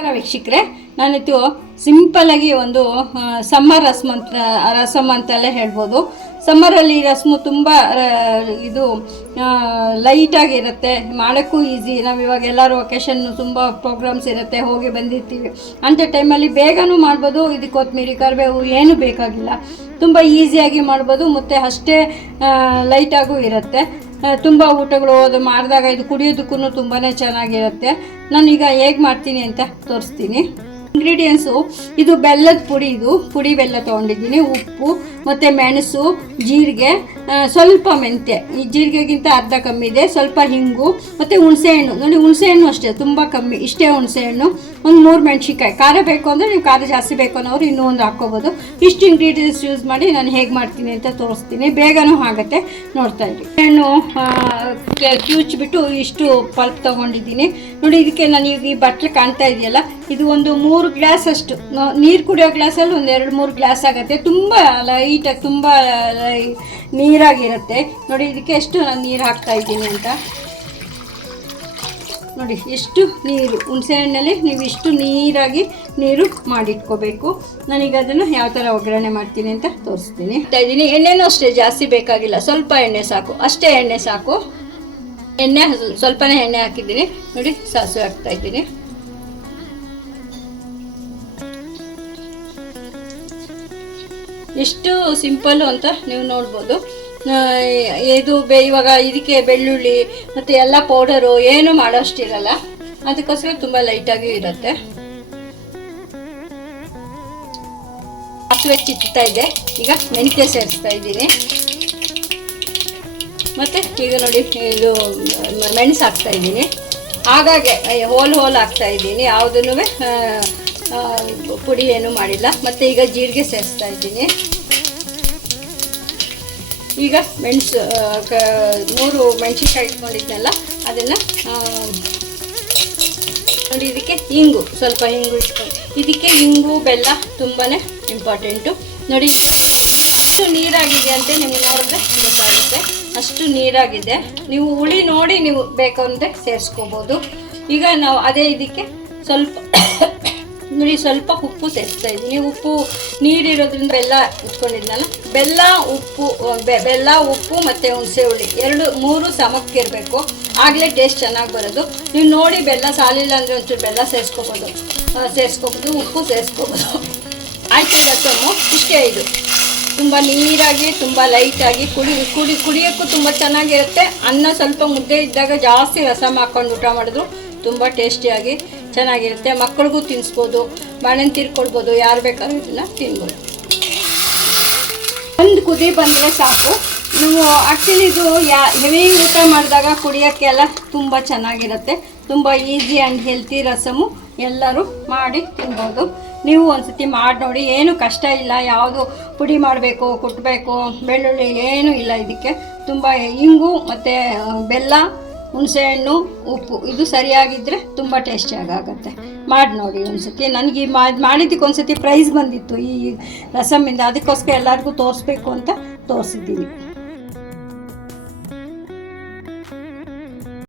ವೀಕ್ಷಕರೇ, ನಾನಿತ್ತು ಸಿಂಪಲ್ಲಾಗಿ ಒಂದು ಸಮ್ಮರ್ ರಸಮ್ ಅಂತೆಲ್ಲ ಹೇಳ್ಬೋದು. ಸಮ್ಮರಲ್ಲಿ ರಸಮು ತುಂಬ ಇದು ಲೈಟಾಗಿರುತ್ತೆ, ಮಾಡೋಕ್ಕೂ ಈಸಿ. ನಾವು ಇವಾಗ ಎಲ್ಲರೂ ಒಕೇಶನ್ನು ತುಂಬ ಪ್ರೋಗ್ರಾಮ್ಸ್ ಇರುತ್ತೆ, ಹೋಗಿ ಬಂದಿರ್ತೀವಿ. ಅಂಥ ಟೈಮಲ್ಲಿ ಬೇಗನೂ ಮಾಡ್ಬೋದು. ಇದಕ್ಕೆ ಕೊತ್ತಂಬರಿ ಕರಿಬೇವು ಏನು ಬೇಕಾಗಿಲ್ಲ, ತುಂಬ ಈಸಿಯಾಗಿ ಮಾಡ್ಬೋದು. ಮತ್ತು ಅಷ್ಟೇ ಲೈಟಾಗೂ ಇರುತ್ತೆ. ತುಂಬ ಊಟಗಳು ಅದು ಮಾಡಿದಾಗ ಇದು ಕುಡಿಯೋದಕ್ಕೂ ತುಂಬಾ ಚೆನ್ನಾಗಿರುತ್ತೆ. ನಾನೀಗ ಹೇಗೆ ಮಾಡ್ತೀನಿ ಅಂತ ತೋರಿಸ್ತೀನಿ. ಇಂಗ್ರೀಡಿಯೆಂಟ್ಸು ಇದು ಬೆಲ್ಲದ ಪುಡಿ, ಇದು ಪುಡಿ ಬೆಲ್ಲ ತೊಗೊಂಡಿದ್ದೀನಿ, ಉಪ್ಪು ಮತ್ತು ಮೆಣಸು, ಜೀರಿಗೆ, ಸ್ವಲ್ಪ ಮೆಂತ್ಯ. ಈ ಜೀರಿಗೆಗಿಂತ ಅರ್ಧ ಕಮ್ಮಿ ಇದೆ, ಸ್ವಲ್ಪ ಹಿಂಗು ಮತ್ತು ಹುಣಸೆಹಣ್ಣು. ನೋಡಿ, ಹುಣಸೆಹಣ್ಣು ಅಷ್ಟೇ ತುಂಬ ಕಮ್ಮಿ, ಇಷ್ಟೇ ಹುಣಸೆಹಣ್ಣು. ಒಂದು 3 ಮೆಣಸಿನ್ಕಾಯಿ. ಖಾರ ಬೇಕು ಅಂದರೆ ನೀವು ಖಾರ ಜಾಸ್ತಿ ಬೇಕು ಅನ್ನೋರು ಇನ್ನೂ ಒಂದು ಹಾಕ್ಕೋಬೋದು. ಇಷ್ಟು ಇಂಗ್ರೀಡಿಯೆಂಟ್ಸ್ ಯೂಸ್ ಮಾಡಿ ನಾನು ಹೇಗೆ ಮಾಡ್ತೀನಿ ಅಂತ ತೋರಿಸ್ತೀನಿ. ಬೇಗನೂ ಆಗುತ್ತೆ, ನೋಡ್ತಾ ಇರಿ. ಹಣ್ಣು ಕ್ಯೂಚ್ಬಿಟ್ಟು ಇಷ್ಟು ಪಲ್ಪ್ ತೊಗೊಂಡಿದ್ದೀನಿ. ನೋಡಿ, ಇದಕ್ಕೆ ನಾನು ಈಗ ಈ ಬಟ್ಲು ಕಾಣ್ತಾ ಇದೆಯಲ್ಲ, ಇದು ಒಂದು 3 ಗ್ಲಾಸ್ ಅಷ್ಟು ನೀರು ಕುಡಿಯೋ ಗ್ಲಾಸಲ್ಲಿ ಒಂದು 2-3 ಗ್ಲಾಸ್ ಆಗುತ್ತೆ. ತುಂಬ ಲೈಟಾಗಿ ತುಂಬ ನೀರಾಗಿರುತ್ತೆ. ನೋಡಿ, ಇದಕ್ಕೆ ಎಷ್ಟು ನಾನು ನೀರು ಹಾಕ್ತಾ ಇದ್ದೀನಿ ಅಂತ ನೋಡಿ. ಎಷ್ಟು ನೀರು, ಹುಣಸೆಹಣ್ಣಲ್ಲಿ ನೀವು ಇಷ್ಟು ನೀರಾಗಿ ನೀರು ಮಾಡಿಟ್ಕೋಬೇಕು. ನಾನೀಗ ಅದನ್ನು ಯಾವ ಥರ ಒಗ್ಗರಣೆ ಮಾಡ್ತೀನಿ ಅಂತ ತೋರಿಸ್ತೀನಿ. ಇದ್ದೀನಿ ಎಣ್ಣೆನೂ ಅಷ್ಟೇ ಜಾಸ್ತಿ ಬೇಕಾಗಿಲ್ಲ, ಸ್ವಲ್ಪ ಎಣ್ಣೆ ಸಾಕು, ಅಷ್ಟೇ ಎಣ್ಣೆ ಸಾಕು. ಎಣ್ಣೆ ಸ್ವಲ್ಪನೇ ಎಣ್ಣೆ ಹಾಕಿದ್ದೀನಿ. ನೋಡಿ, ಸಾಸಿವೆ ಹಾಕ್ತಾ ಇದ್ದೀನಿ. ಎಷ್ಟು ಸಿಂಪಲ್ಲು ಅಂತ ನೀವು ನೋಡ್ಬೋದು. ಇದು ಇವಾಗ ಇದಕ್ಕೆ ಬೆಳ್ಳುಳ್ಳಿ ಮತ್ತು ಎಲ್ಲ ಪೌಡರು ಏನು ಮಾಡೋಷ್ಟಿರಲ್ಲ, ಅದಕ್ಕೋಸ್ಕರ ತುಂಬ ಲೈಟಾಗಿ ಇರುತ್ತೆ. ಸಾಸಿವೆ ಚಿಟ್ತಾ ಇದೆ. ಈಗ ಮೆಂತ್ಯ ಸೇರಿಸ್ತಾ ಇದ್ದೀನಿ. ಮತ್ತು ಈಗ ನೋಡಿ, ಇದು ಮೆಣಸು ಹಾಕ್ತಾ ಇದ್ದೀನಿ. ಹಾಗಾಗಿ ಹೋಲ್ ಹಾಕ್ತಾ ಇದ್ದೀನಿ, ಯಾವುದೂ ಪುಡಿ ಏನು ಮಾಡಿಲ್ಲ. ಮತ್ತು ಈಗ ಜೀರಿಗೆ ಸೇರಿಸ್ತಾ ಇದ್ದೀನಿ. ಈಗ ಮೆಣಸು 3 ಮೆಣಸಿನ್ಕಾಯಿ ಇಟ್ಕೊಂಡಿದ್ನಲ್ಲ ಅದನ್ನು ನೋಡಿ. ಇದಕ್ಕೆ ಇಂಗು, ಸ್ವಲ್ಪ ಇಂಗು ಇಟ್ಕೊಂಡು, ಇದಕ್ಕೆ ಇಂಗು ಬೆಲ್ಲ ತುಂಬಾ ಇಂಪಾರ್ಟೆಂಟು. ನೋಡಿ, ಅಷ್ಟು ನೀರಾಗಿದೆ ಅಂತ ನಿಮ್ಗೆ ನೋಡಿದ್ರೆ ಗೊತ್ತಾಗುತ್ತೆ. ಅಷ್ಟು ನೀರಾಗಿದೆ. ನೀವು ಹುಳಿ ನೋಡಿ ನೀವು ಬೇಕು ಅಂದರೆ ಸೇರಿಸ್ಕೋಬೋದು. ಈಗ ನಾವು ಅದೇ ಇದಕ್ಕೆ ಸ್ವಲ್ಪ ನೋಡಿ, ಸ್ವಲ್ಪ ಉಪ್ಪು ಸೇರಿಸ್ತಾ ಇದ್ದೀನಿ. ಉಪ್ಪು ನೀರಿರೋದ್ರಿಂದ ಬೆಲ್ಲ ಇಟ್ಕೊಂಡಿದ್ನಲ್ಲ, ಬೆಲ್ಲ ಉಪ್ಪು ಮತ್ತು ಹುಣಸೆ ಹುಳಿ 2-3 ಸಮಕ್ಕಿರಬೇಕು, ಆಗಲೇ ಟೇಸ್ಟ್ ಚೆನ್ನಾಗಿ ಬರೋದು. ನೀವು ನೋಡಿ, ಬೆಲ್ಲ ಸಾಲಿಲ್ಲ ಅಂದರೆ ಒಂಚೂರು ಬೆಲ್ಲ ಸೇರಿಸ್ಕೋಬೋದು, ಉಪ್ಪು ಸೇರಿಸ್ಕೋಬೋದು. ಆಯ್ತು, ರಸಮು ಇಷ್ಟೇ. ಇದು ತುಂಬ ನೀರಾಗಿ ತುಂಬ ಲೈಟಾಗಿ ಕುಡಿಯೋಕ್ಕೂ ತುಂಬ ಚೆನ್ನಾಗಿರುತ್ತೆ. ಅನ್ನ ಸ್ವಲ್ಪ ಮುದ್ದೆ ಇದ್ದಾಗ ಜಾಸ್ತಿ ರಸಮ್ ಹಾಕ್ಕೊಂಡು ಊಟ ಮಾಡಿದ್ರು ತುಂಬ ಟೇಸ್ಟಿಯಾಗಿ ಚೆನ್ನಾಗಿರುತ್ತೆ. ಮಕ್ಕಳಿಗೂ ತಿನ್ನಿಸ್ಬೋದು, ಬಾಳೆಹಣ್ಣು ತಿರ್ಕೊಳ್ಬೋದು, ಯಾರು ಬೇಕಾದ್ರೂ ಇದನ್ನು ತಿನ್ಬೋದು. ಒಂದು ಕುದಿ ಬಂದರೆ ಸಾಕು. ನೀವು ಆ್ಯಕ್ಚುಲಿ ಇದು ಹೆವಿ ಊಟ ಮಾಡಿದಾಗ ಕುಡಿಯೋಕ್ಕೆಲ್ಲ ತುಂಬ ಚೆನ್ನಾಗಿರುತ್ತೆ. ತುಂಬ ಈಸಿ ಆ್ಯಂಡ್ ಹೆಲ್ತಿ ರಸಮು, ಎಲ್ಲರೂ ಮಾಡಿ ತಿನ್ಬೋದು. ನೀವು ಒಂದ್ಸತಿ ಮಾಡಿ ನೋಡಿ, ಏನು ಕಷ್ಟ ಇಲ್ಲ. ಯಾವುದು ಪುಡಿ ಮಾಡಬೇಕು, ಕುಟ್ಟಬೇಕು, ಬೆಳ್ಳುಳ್ಳಿ ಏನೂ ಇಲ್ಲ ಇದಕ್ಕೆ. ತುಂಬ ಇಂಗು ಮತ್ತು ಬೆಲ್ಲ, ಹುಣಸೆಹಣ್ಣು, ಉಪ್ಪು ಇದು ಸರಿಯಾಗಿದ್ದರೆ ತುಂಬ ಟೇಸ್ಟಿಯಾಗಿ ಆಗುತ್ತೆ. ಮಾಡಿ ನೋಡಿ ಒಂದ್ಸತಿ. ನನಗೆ ಮಾಡಿದ್ದಕ್ಕೆ ಒಂದ್ಸತಿ ಪ್ರೈಸ್ ಬಂದಿತ್ತು ಈ ರಸಮ್ಮಿಂದ, ಅದಕ್ಕೋಸ್ಕರ ಎಲ್ಲರಿಗೂ ತೋರಿಸ್ಬೇಕು ಅಂತ ತೋರಿಸಿದ್ದೀನಿ.